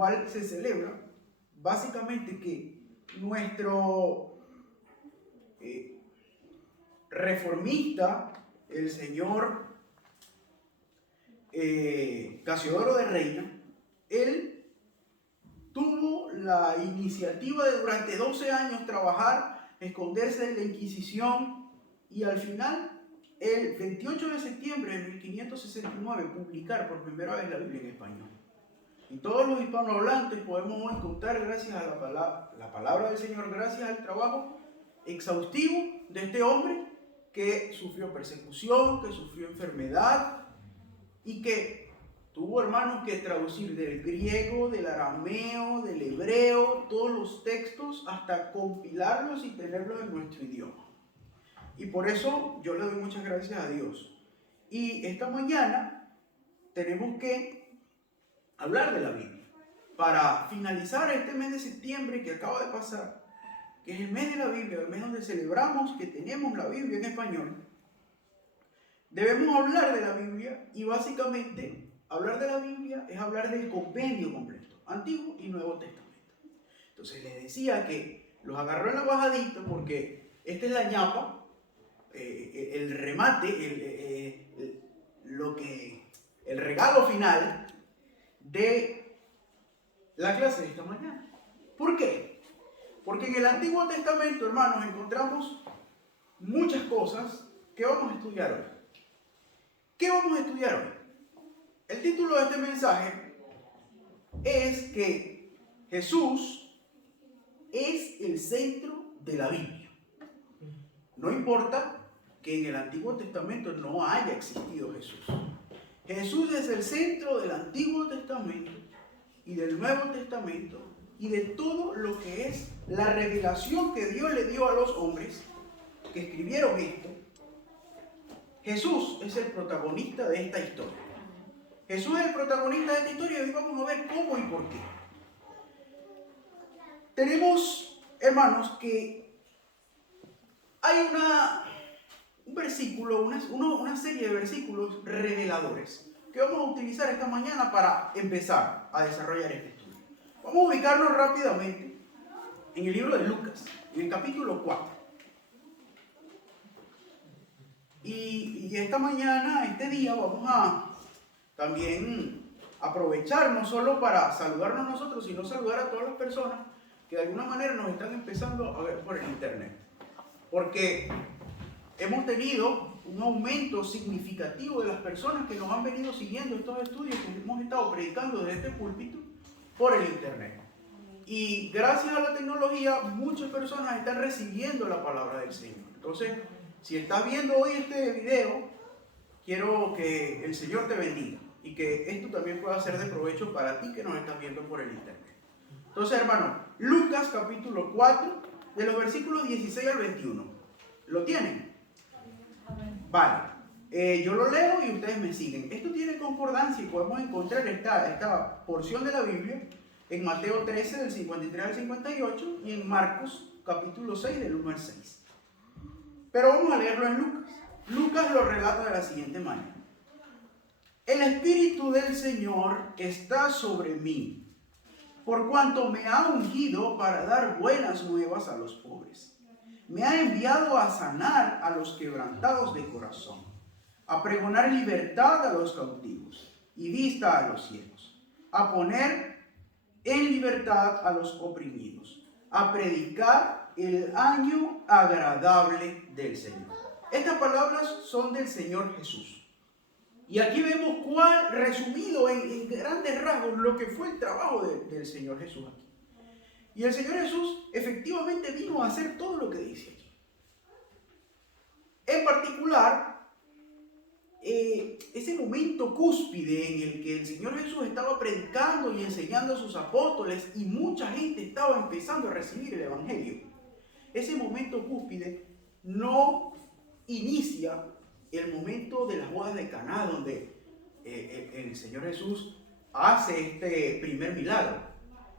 cual se celebra básicamente que nuestro reformista, el señor Casiodoro de Reina, él tuvo la iniciativa de durante 12 años trabajar, esconderse de la Inquisición y al final, el 28 de septiembre de 1569, publicar por primera vez la Biblia en español. Y todos los hispanohablantes podemos hoy contar, gracias a la palabra del Señor, gracias al trabajo exhaustivo de este hombre que sufrió persecución, que sufrió enfermedad y que tuvo, hermanos, que traducir del griego, del arameo, del hebreo, todos los textos hasta compilarlos y tenerlos en nuestro idioma. Y por eso yo le doy muchas gracias a Dios. Y esta mañana tenemos que hablar de la Biblia. Para finalizar este mes de septiembre que acaba de pasar, que es el mes de la Biblia, el mes donde celebramos que tenemos la Biblia en español, debemos hablar de la Biblia y básicamente hablar de la Biblia es hablar del compendio completo, Antiguo y Nuevo Testamento. Entonces les decía que los agarró en la bajadita porque esta es la ñapa, el remate, el regalo final de la clase de esta mañana. ¿Por qué? Porque en el Antiguo Testamento, hermanos, encontramos muchas cosas que vamos a estudiar hoy. ¿Qué vamos a estudiar hoy? El título de este mensaje es que Jesús es el centro de la Biblia. No importa que en el Antiguo Testamento no haya existido Jesús. Jesús es el centro del Antiguo Testamento y del Nuevo Testamento y de todo lo que es la revelación que Dios le dio a los hombres que escribieron esto. Jesús es el protagonista de esta historia. Jesús es el protagonista de esta historia y hoy vamos a ver cómo y por qué. Tenemos, hermanos, que hay un versículo, una serie de versículos reveladores que vamos a utilizar esta mañana para empezar a desarrollar este estudio. Vamos a ubicarnos rápidamente en el libro de Lucas, en el capítulo 4. Y esta mañana, este día, vamos a también aprovechar no solo para saludarnos nosotros, sino saludar a todas las personas que de alguna manera nos están empezando a ver por el internet. Porque hemos tenido un aumento significativo de las personas que nos han venido siguiendo estos estudios que hemos estado predicando desde este púlpito por el internet. Y gracias a la tecnología, muchas personas están recibiendo la palabra del Señor. Entonces, si estás viendo hoy este video, quiero que el Señor te bendiga y que esto también pueda ser de provecho para ti que nos estás viendo por el internet. Entonces, hermano, Lucas capítulo 4, de los versículos 16 al 21. ¿Lo tienen? Vale. Yo lo leo y ustedes me siguen. Esto tiene concordancia y podemos encontrar esta porción de la Biblia en Mateo 13, del 53 al 58, y en Marcos capítulo 6, del 1 al 6. Pero vamos a leerlo en Lucas. Lucas lo relata de la siguiente manera. El Espíritu del Señor está sobre mí, por cuanto me ha ungido para dar buenas nuevas a los pobres. Me ha enviado a sanar a los quebrantados de corazón, a pregonar libertad a los cautivos y vista a los ciegos, a poner en libertad a los oprimidos, a predicar el año agradable del Señor. Estas palabras son del Señor Jesús. Y aquí vemos resumido en grandes rasgos lo que fue el trabajo del Señor Jesús aquí. Y el Señor Jesús efectivamente vino a hacer todo lo que dice aquí. En particular, ese momento cúspide en el que el Señor Jesús estaba predicando y enseñando a sus apóstoles y mucha gente estaba empezando a recibir el Evangelio. Ese momento cúspide no inicia el momento de las bodas de Caná, donde el Señor Jesús hace este primer milagro.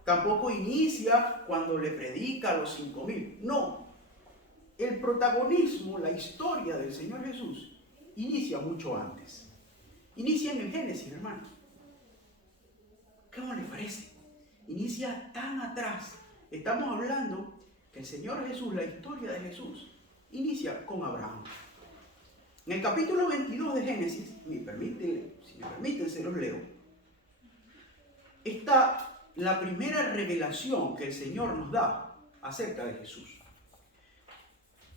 Tampoco inicia cuando le predica a los 5,000. No. El protagonismo, la historia del Señor Jesús inicia mucho antes. Inicia en el Génesis, hermano. ¿Cómo le parece? inicia tan atrás. Estamos hablando que el Señor Jesús, la historia de Jesús, inicia con Abraham. En el capítulo 22 de Génesis, si me permiten, se los leo, está la primera revelación que el Señor nos da acerca de Jesús.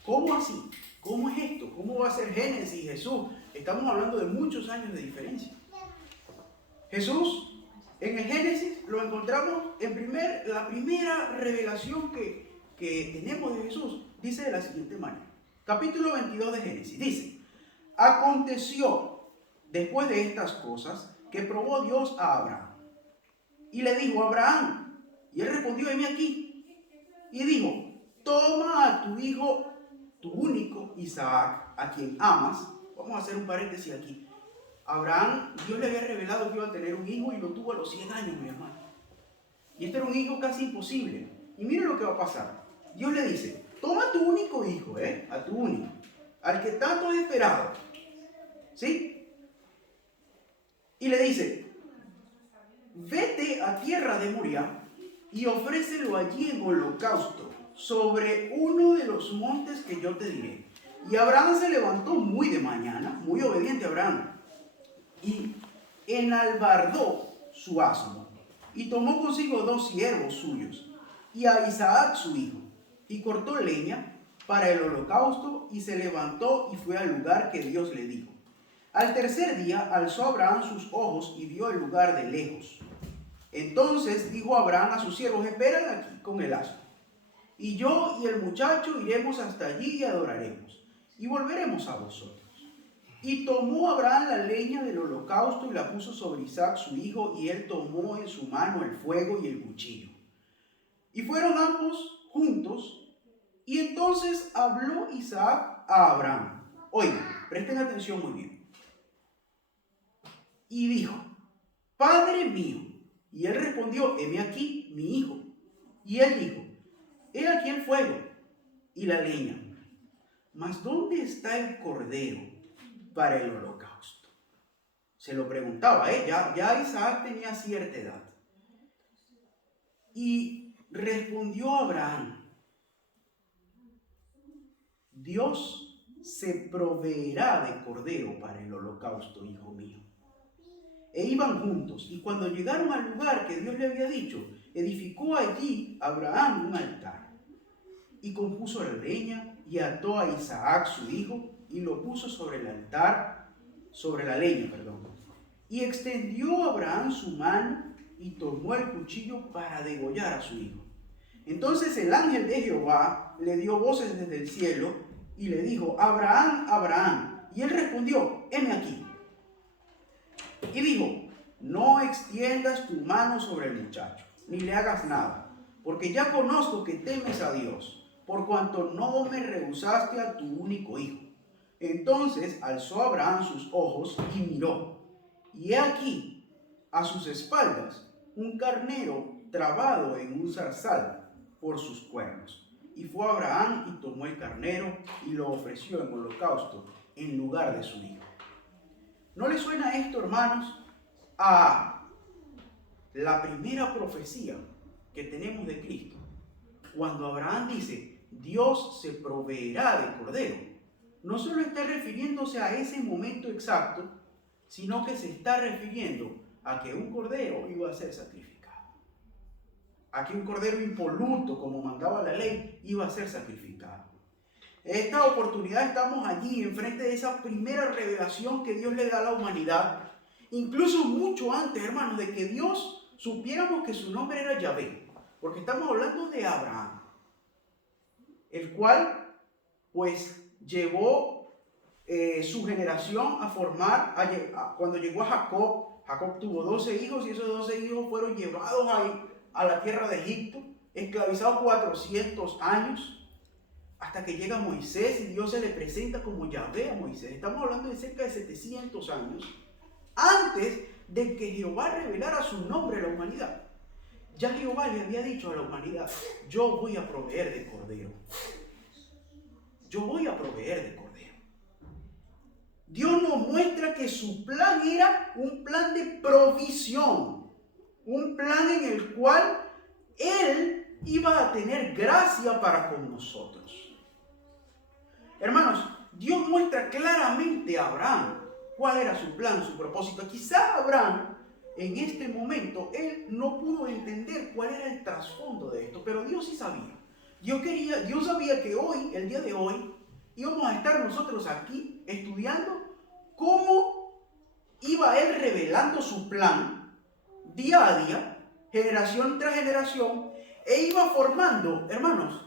¿Cómo así? ¿Cómo es esto? ¿Cómo va a ser Génesis y Jesús? Estamos hablando de muchos años de diferencia. Jesús, en el Génesis, lo encontramos la primera revelación que tenemos de Jesús, dice de la siguiente manera. Capítulo 22 de Génesis, dice: aconteció después de estas cosas que probó Dios a Abraham. Y le dijo: Abraham. Y él respondió: heme aquí. Y dijo: toma a tu hijo, tu único Isaac, a quien amas. Vamos a hacer un paréntesis aquí. Abraham, Dios le había revelado que iba a tener un hijo y lo tuvo a los 100 años, mi hermano. Y este era un hijo casi imposible. Y mire lo que va a pasar. Dios le dice: toma a tu único hijo, a tu único, al que tanto has esperado. ¿Sí? Y le dice: vete a tierra de Moria y ofrécelo allí en holocausto sobre uno de los montes que yo te diré. Y Abraham se levantó muy de mañana, muy obediente Abraham, y enalbardó su asno, y tomó consigo 2 siervos suyos, y a Isaac su hijo, y cortó leña para el holocausto, y se levantó y fue al lugar que Dios le dijo. Al tercer día alzó Abraham sus ojos y vio el lugar de lejos. Entonces dijo Abraham a sus siervos: esperad aquí con el asno, y yo y el muchacho iremos hasta allí y adoraremos, y volveremos a vosotros. Y tomó Abraham la leña del holocausto y la puso sobre Isaac su hijo, y él tomó en su mano el fuego y el cuchillo. Y fueron ambos juntos, y entonces habló Isaac a Abraham. Oigan, presten atención muy bien. Y dijo: Padre mío. Y él respondió: heme aquí, mi hijo. Y él dijo: he aquí el fuego y la leña, mas ¿dónde está el cordero para el holocausto? Se lo preguntaba, ya Isaac tenía cierta edad. Y respondió Abraham: Dios se proveerá de cordero para el holocausto, hijo mío. E iban juntos, y cuando llegaron al lugar que Dios le había dicho, edificó allí Abraham un altar, y compuso la leña, y ató a Isaac su hijo, y lo puso sobre el altar, sobre la leña, y extendió Abraham su mano, y tomó el cuchillo para degollar a su hijo. Entonces el ángel de Jehová le dio voces desde el cielo, y le dijo: Abraham, Abraham. Y él respondió: heme aquí. Y dijo: no extiendas tu mano sobre el muchacho, ni le hagas nada, porque ya conozco que temes a Dios, por cuanto no me rehusaste a tu único hijo. Entonces alzó Abraham sus ojos y miró, y he aquí, a sus espaldas, un carnero trabado en un zarzal por sus cuernos. Y fue Abraham y tomó el carnero y lo ofreció en holocausto en lugar de su hijo. ¿No le suena esto, hermanos, a la primera profecía que tenemos de Cristo? Cuando Abraham dice: Dios se proveerá de cordero, no solo está refiriéndose a ese momento exacto, sino que se está refiriendo a que un cordero iba a ser sacrificado, a que un cordero impoluto, como mandaba la ley, iba a ser sacrificado. En esta oportunidad estamos allí, enfrente de esa primera revelación que Dios le da a la humanidad, incluso mucho antes, hermanos, de que Dios supiéramos que su nombre era Yahvé, porque estamos hablando de Abraham, el cual pues llevó su generación a formar, cuando llegó a Jacob tuvo 12 hijos, y esos 12 hijos fueron llevados a la tierra de Egipto, esclavizados 400 años, hasta que llega Moisés y Dios se le presenta como Yahvé a Moisés. Estamos hablando de cerca de 700 años antes de que Jehová revelara su nombre a la humanidad. Ya Jehová le había dicho a la humanidad: yo voy a proveer de cordero. Yo voy a proveer de cordero. Dios nos muestra que su plan era un plan de provisión. Un plan en el cual Él iba a tener gracia para con nosotros. Hermanos, Dios muestra claramente a Abraham cuál era su plan, su propósito. Quizá Abraham, en este momento, él no pudo entender cuál era el trasfondo de esto, pero Dios sí sabía. Dios sabía que hoy, el día de hoy, íbamos a estar nosotros aquí estudiando cómo iba Él revelando su plan día a día, generación tras generación, e iba formando, hermanos,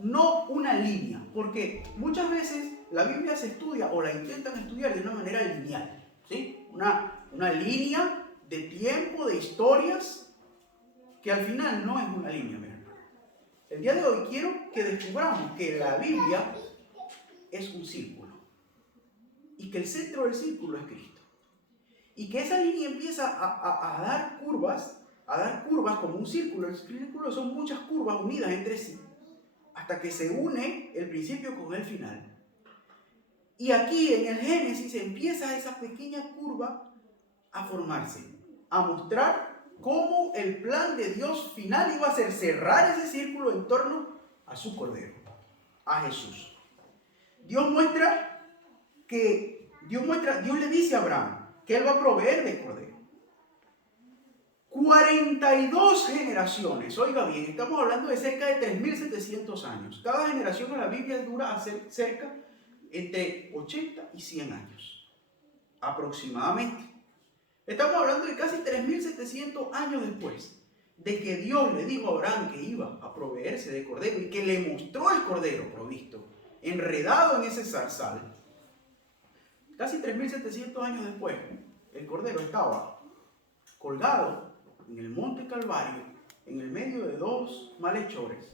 no una línea, porque muchas veces la Biblia se estudia o la intentan estudiar de una manera lineal, ¿sí? Una línea de tiempo, de historias, que al final no es una línea, mi hermano. El día de hoy quiero que descubramos que la Biblia es un círculo y que el centro del círculo es Cristo. Y que esa línea empieza a dar curvas como un círculo. El círculo son muchas curvas unidas entre sí, hasta que se une el principio con el final. Y aquí en el Génesis empieza esa pequeña curva a formarse, a mostrar cómo el plan de Dios final iba a ser cerrar ese círculo en torno a su Cordero, a Jesús. Dios le dice a Abraham que Él va a proveer de Cordero. 42 generaciones, oiga bien, estamos hablando de cerca de 3.700 años. Cada generación en la Biblia dura cerca entre 80 y 100 años, aproximadamente. Estamos hablando de casi 3.700 años después de que Dios le dijo a Abraham que iba a proveerse de Cordero y que le mostró el Cordero provisto, enredado en ese zarzal. Casi 3.700 años después, el Cordero estaba colgado en el monte Calvario, en el medio de dos malhechores,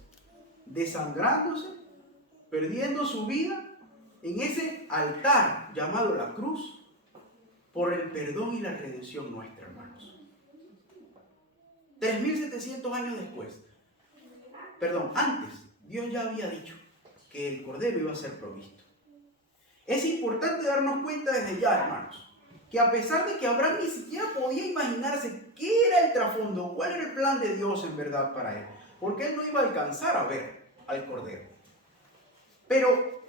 desangrándose, perdiendo su vida en ese altar llamado la cruz, por el perdón y la redención nuestra, hermanos. 3.700 años después, antes, Dios ya había dicho que el Cordero iba a ser provisto. Es importante darnos cuenta desde ya, hermanos, que a pesar de que Abraham ni siquiera podía imaginarse qué era el trasfondo, cuál era el plan de Dios en verdad para él, porque él no iba a alcanzar a ver al Cordero. Pero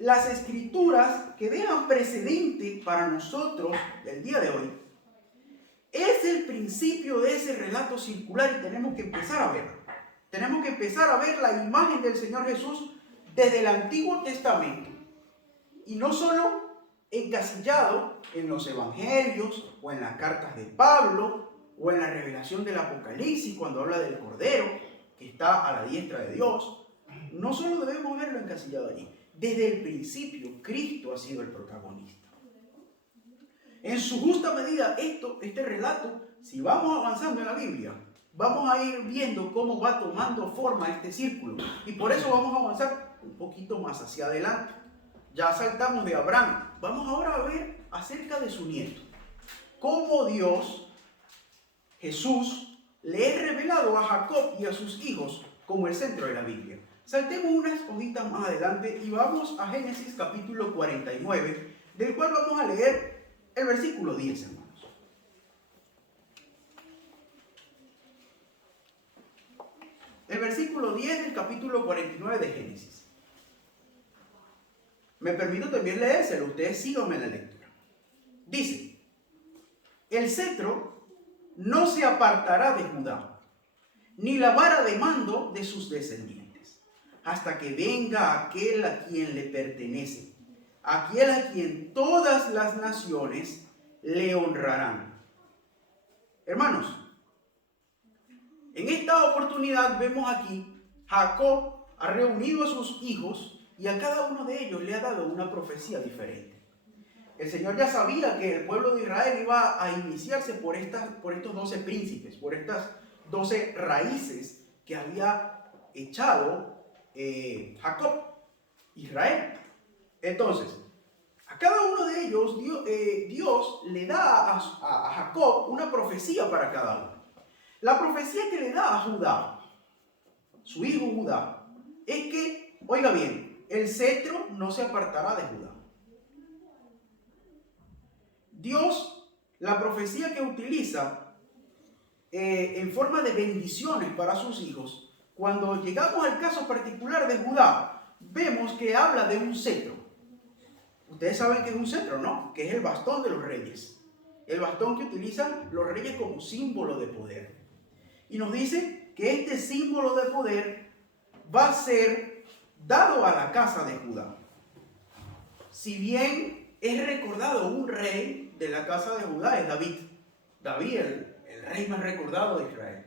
las escrituras que dejan precedente para nosotros el día de hoy es el principio de ese relato circular y tenemos que empezar a verlo. Tenemos que empezar a ver la imagen del Señor Jesús desde el Antiguo Testamento y no solo encasillado en los evangelios o en las cartas de Pablo o en la revelación del Apocalipsis cuando habla del Cordero que está a la diestra de Dios. No solo debemos verlo encasillado allí. Desde el principio Cristo ha sido el protagonista. En su justa medida este relato, si vamos avanzando en la Biblia, vamos a ir viendo cómo va tomando forma este círculo y por eso vamos a avanzar un poquito más hacia adelante. Ya saltamos de Abraham. Vamos ahora a ver acerca de su nieto. Cómo Dios, Jesús, le ha revelado a Jacob y a sus hijos como el centro de la Biblia. Saltemos unas hojitas más adelante y vamos a Génesis capítulo 49, del cual vamos a leer el versículo 10, hermanos. El versículo 10 del capítulo 49 de Génesis. Me permito también leérselo, ustedes síganme en la lectura. Dice: el cetro no se apartará de Judá, ni la vara de mando de sus descendientes, hasta que venga aquel a quien le pertenece, aquel a quien todas las naciones le honrarán. Hermanos, en esta oportunidad vemos aquí, Jacob ha reunido a sus hijos y a cada uno de ellos le ha dado una profecía diferente. El Señor ya sabía que el pueblo de Israel iba a iniciarse por estos 12 príncipes, por estas 12 raíces que había echado Jacob, Israel. Entonces, a cada uno de ellos Dios le da a Jacob una profecía para cada uno. La profecía que le da a Judá, su hijo Judá, es que, oiga bien, el cetro no se apartará de Judá. Dios, la profecía que utiliza en forma de bendiciones para sus hijos, cuando llegamos al caso particular de Judá, vemos que habla de un cetro. Ustedes saben que es un cetro, ¿no? Que es el bastón de los reyes. El bastón que utilizan los reyes como símbolo de poder. Y nos dice que este símbolo de poder va a ser dado a la casa de Judá. Si bien es recordado un rey de la casa de Judá, es David. David, el rey más recordado de Israel.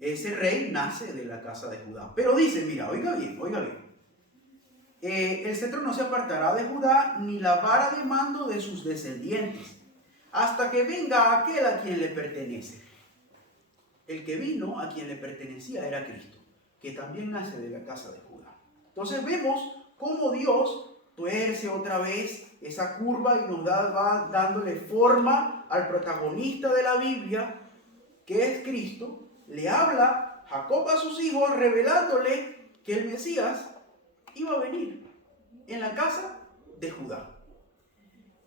Ese rey nace de la casa de Judá. Pero dice, mira, oiga bien. El cetro no se apartará de Judá, ni la vara de mando de sus descendientes, hasta que venga aquel a quien le pertenece. El que vino a quien le pertenecía era Cristo, que también nace de la casa de Judá. Entonces vemos cómo Dios tuerce otra vez esa curva y nos va dándole forma al protagonista de la Biblia, que es Cristo. Le habla Jacob a sus hijos revelándole que el Mesías iba a venir en la casa de Judá.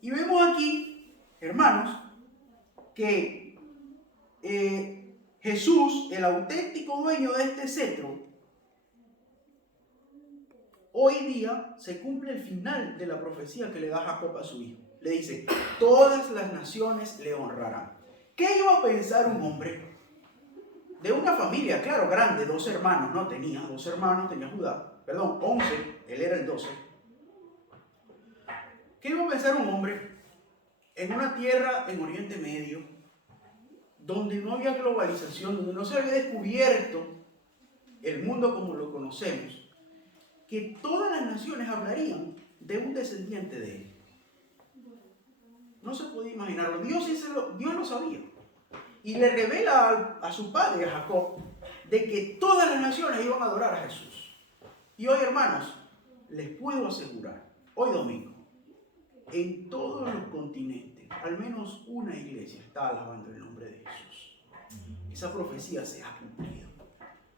Y vemos aquí, hermanos, que Jesús, el auténtico dueño de este cetro, hoy día se cumple el final de la profecía que le da Jacob a su hijo. Le dice, todas las naciones le honrarán. ¿Qué iba a pensar un hombre de una familia, claro, grande, 12 hermanos, no tenía, 12 hermanos, tenía Judá, 11, él era el 12. ¿Qué iba a pensar un hombre en una tierra en Oriente Medio, donde no había globalización, donde no se había descubierto el mundo como lo conocemos, que todas las naciones hablarían de un descendiente de él? No se podía imaginarlo. Dios lo sabía. Y le revela a su padre, a Jacob, de que todas las naciones iban a adorar a Jesús. Y hoy, hermanos, les puedo asegurar, hoy domingo, en todos los continentes, al menos una iglesia está alabando el nombre de Jesús. Esa profecía se ha cumplido.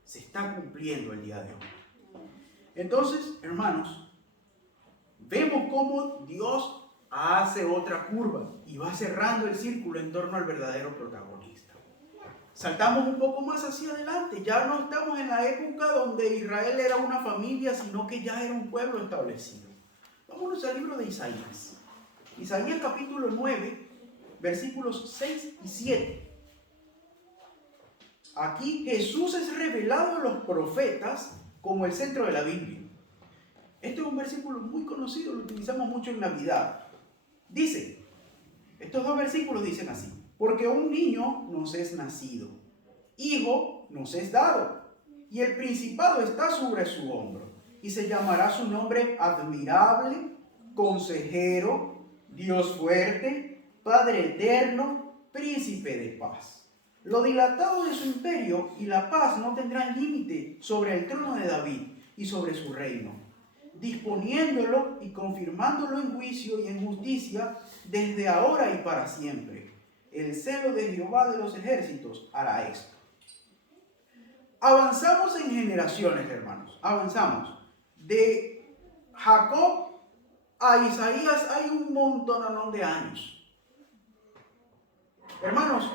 Se está cumpliendo el día de hoy. Entonces, hermanos, vemos cómo Dios hace otra curva y va cerrando el círculo en torno al verdadero protagonista. Saltamos un poco más hacia adelante. Ya no estamos en la época donde Israel era una familia, sino que ya era un pueblo establecido. Vámonos al libro de Isaías. Isaías capítulo 9, versículos 6 y 7. Aquí Jesús es revelado a los profetas como el centro de la Biblia. Este es un versículo muy conocido, lo utilizamos mucho en Navidad. Dice, estos dos versículos dicen así: porque un niño nos es nacido, hijo nos es dado, y el principado está sobre su hombro, y se llamará su nombre admirable, consejero, Dios fuerte, Padre eterno, príncipe de paz. Lo dilatado de su imperio y la paz no tendrán límite sobre el trono de David y sobre su reino, disponiéndolo y confirmándolo en juicio y en justicia desde ahora y para siempre. El celo de Jehová de los ejércitos hará esto. Avanzamos en generaciones, hermanos. Avanzamos. De Jacob a Isaías hay un montón de años. Hermanos,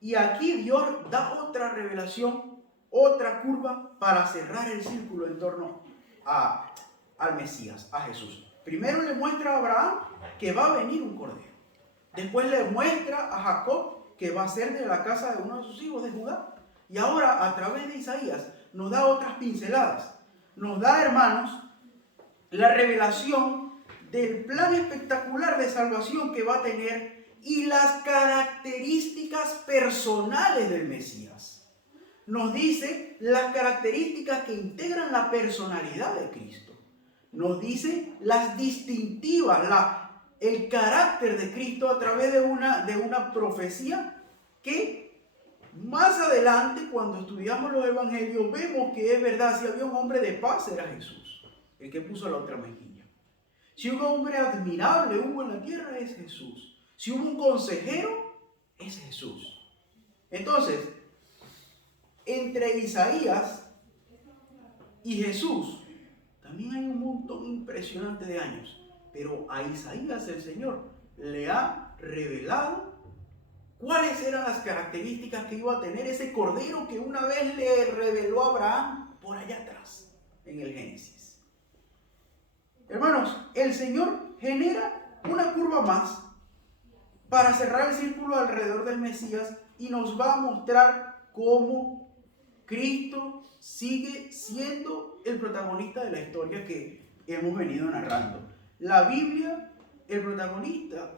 y aquí Dios da otra revelación, otra curva para cerrar el círculo en torno al Mesías, a Jesús. Primero le muestra a Abraham que va a venir un cordero. Después le muestra a Jacob que va a ser de la casa de uno de sus hijos de Judá. Y ahora, a través de Isaías, nos da otras pinceladas. Nos da, hermanos, la revelación del plan espectacular de salvación que va a tener y las características personales del Mesías. Nos dice las características que integran la personalidad de Cristo. Nos dice las distintivas, el carácter de Cristo a través de una profecía que más adelante, cuando estudiamos los evangelios, vemos que es verdad. Si había un hombre de paz, era Jesús, el que puso la otra mejilla. Si un hombre admirable hubo en la tierra, es Jesús. Si hubo un consejero, es Jesús. Entonces, entre Isaías y Jesús, también hay un montón impresionante de años. Pero a Isaías el Señor le ha revelado ¿Cuáles eran las características que iba a tener ese cordero que una vez le reveló a Abraham por allá atrás, en el Génesis? Hermanos, el Señor genera una curva más para cerrar el círculo alrededor del Mesías y nos va a mostrar cómo Cristo sigue siendo el protagonista de la historia que hemos venido narrando. La Biblia, el protagonista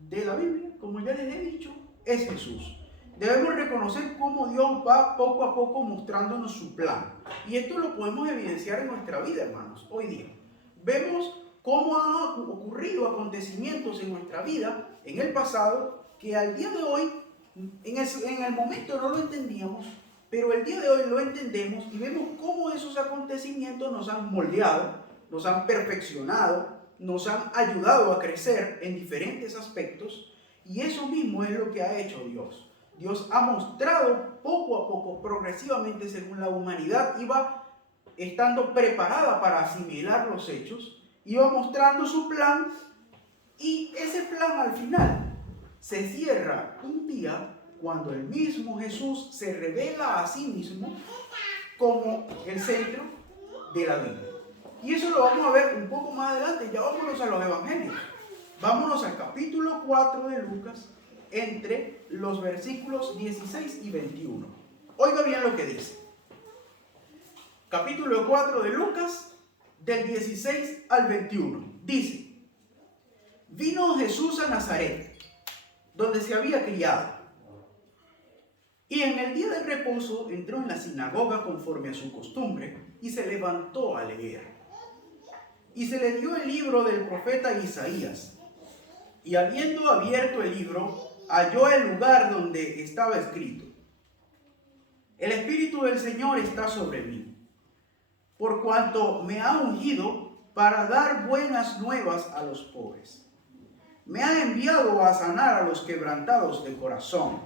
de la Biblia, como ya les he dicho, es Jesús. Debemos reconocer cómo Dios va poco a poco mostrándonos su plan. Y esto lo podemos evidenciar en nuestra vida, hermanos, hoy día. Vemos cómo han ocurrido acontecimientos en nuestra vida, en el pasado, que al día de hoy, en el momento no lo entendíamos, pero el día de hoy lo entendemos y vemos cómo esos acontecimientos nos han moldeado, nos han perfeccionado, nos han ayudado a crecer en diferentes aspectos, y eso mismo es lo que ha hecho Dios. Dios ha mostrado poco a poco, progresivamente, según la humanidad iba estando preparada para asimilar los hechos, iba mostrando su plan, y ese plan al final se cierra un día cuando el mismo Jesús se revela a sí mismo como el centro de la Biblia. Y eso lo vamos a ver un poco más adelante. Ya vámonos a los evangelios. Vámonos al capítulo 4 de Lucas, entre los versículos 16 y 21. Oiga bien lo que dice. Capítulo 4 de Lucas, del 16 al 21. Dice: vino Jesús a Nazaret, donde se había criado. Y en el día del reposo entró en la sinagoga conforme a su costumbre y se levantó a leer. Y se le dio el libro del profeta Isaías. Y habiendo abierto el libro, halló el lugar donde estaba escrito: el Espíritu del Señor está sobre mí, por cuanto me ha ungido para dar buenas nuevas a los pobres. Me ha enviado a sanar a los quebrantados de corazón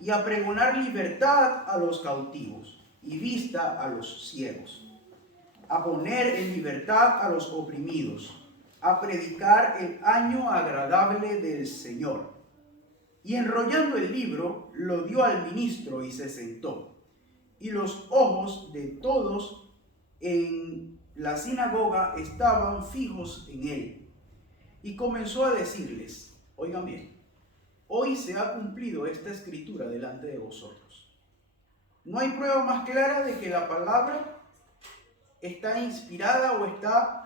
y a pregonar libertad a los cautivos y vista a los ciegos, a poner en libertad a los oprimidos, a predicar el año agradable del Señor. Y enrollando el libro, lo dio al ministro y se sentó. Y los ojos de todos en la sinagoga estaban fijos en él. Y comenzó a decirles: oigan bien, hoy se ha cumplido esta escritura delante de vosotros. No hay prueba más clara de que la palabra está inspirada o está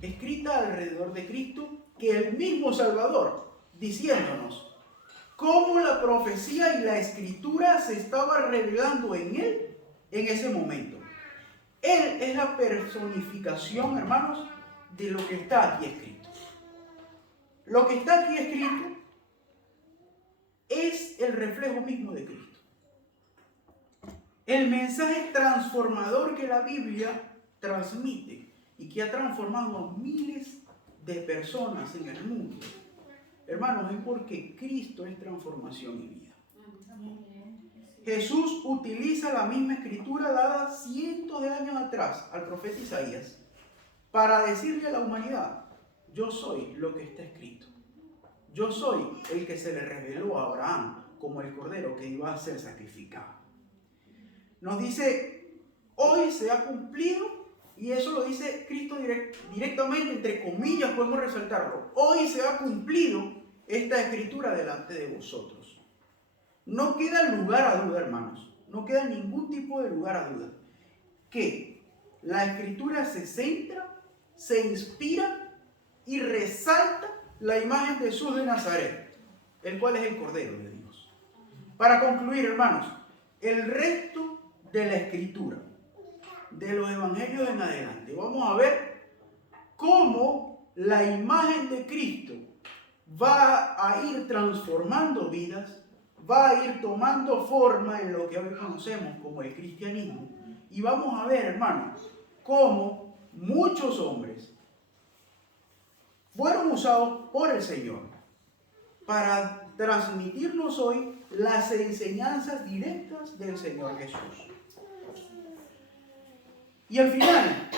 escrita alrededor de Cristo que el mismo Salvador, diciéndonos cómo la profecía y la escritura se estaba revelando en él en ese momento. Él es la personificación, hermanos, de lo que está aquí escrito. Lo que está aquí escrito es el reflejo mismo de Cristo. El mensaje transformador que la Biblia transmite y que ha transformado a miles de personas en el mundo, hermanos, es porque Cristo es transformación y vida. Jesús utiliza la misma escritura dada cientos de años atrás al profeta Isaías para decirle a la humanidad: yo soy lo que está escrito. Yo soy el que se le reveló a Abraham como el cordero que iba a ser sacrificado. Nos dice: hoy se ha cumplido, y eso lo dice Cristo directamente, entre comillas podemos resaltarlo. Hoy se ha cumplido esta escritura delante de vosotros. No queda lugar a duda, hermanos. No queda ningún tipo de lugar a duda que la escritura se centra, se inspira y resalta la imagen de Jesús de Nazaret, el cual es el Cordero de Dios. Para concluir, hermanos, el resto de la escritura, de los evangelios en adelante, vamos a ver cómo la imagen de Cristo va a ir transformando vidas, va a ir tomando forma en lo que hoy conocemos como el cristianismo. Y vamos a ver, hermanos, cómo muchos hombres fueron usados por el Señor para transmitirnos hoy las enseñanzas directas del Señor Jesús. Y al final,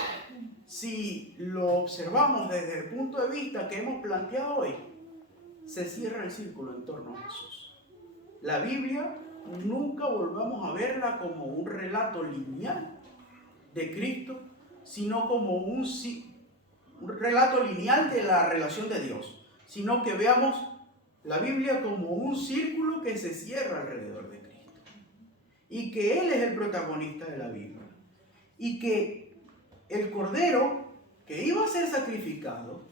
si lo observamos desde el punto de vista que hemos planteado hoy, se cierra el círculo en torno a Jesús. la Biblia nunca volvamos a verla como un relato lineal de Cristo, sino como un relato lineal de la relación de Dios, sino que veamos la Biblia como un círculo que se cierra alrededor de Cristo y que Él es el protagonista de la Biblia y que el Cordero que iba a ser sacrificado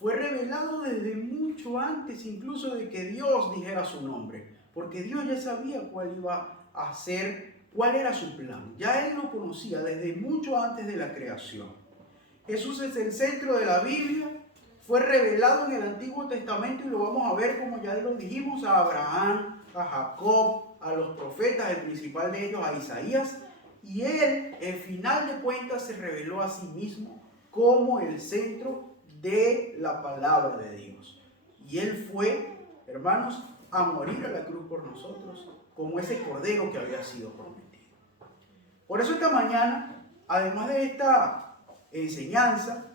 fue revelado desde mucho antes incluso de que Dios dijera su nombre, porque Dios ya sabía cuál iba a ser, cuál era su plan. Ya Él lo conocía desde mucho antes de la creación. Jesús es el centro de la Biblia, fue revelado en el Antiguo Testamento y lo vamos a ver, como ya lo dijimos, a Abraham, a Jacob, a los profetas, el principal de ellos, a Isaías, y Él, al final de cuentas, se reveló a sí mismo como el centro de la palabra de Dios. Y Él fue, hermanos, a morir a la cruz por nosotros, como ese cordero que había sido prometido. Por eso esta mañana, además de esta enseñanza,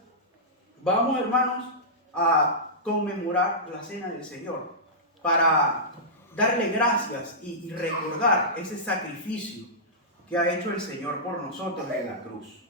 vamos, hermanos, a conmemorar la cena del Señor para darle gracias y recordar ese sacrificio que ha hecho el Señor por nosotros en la cruz.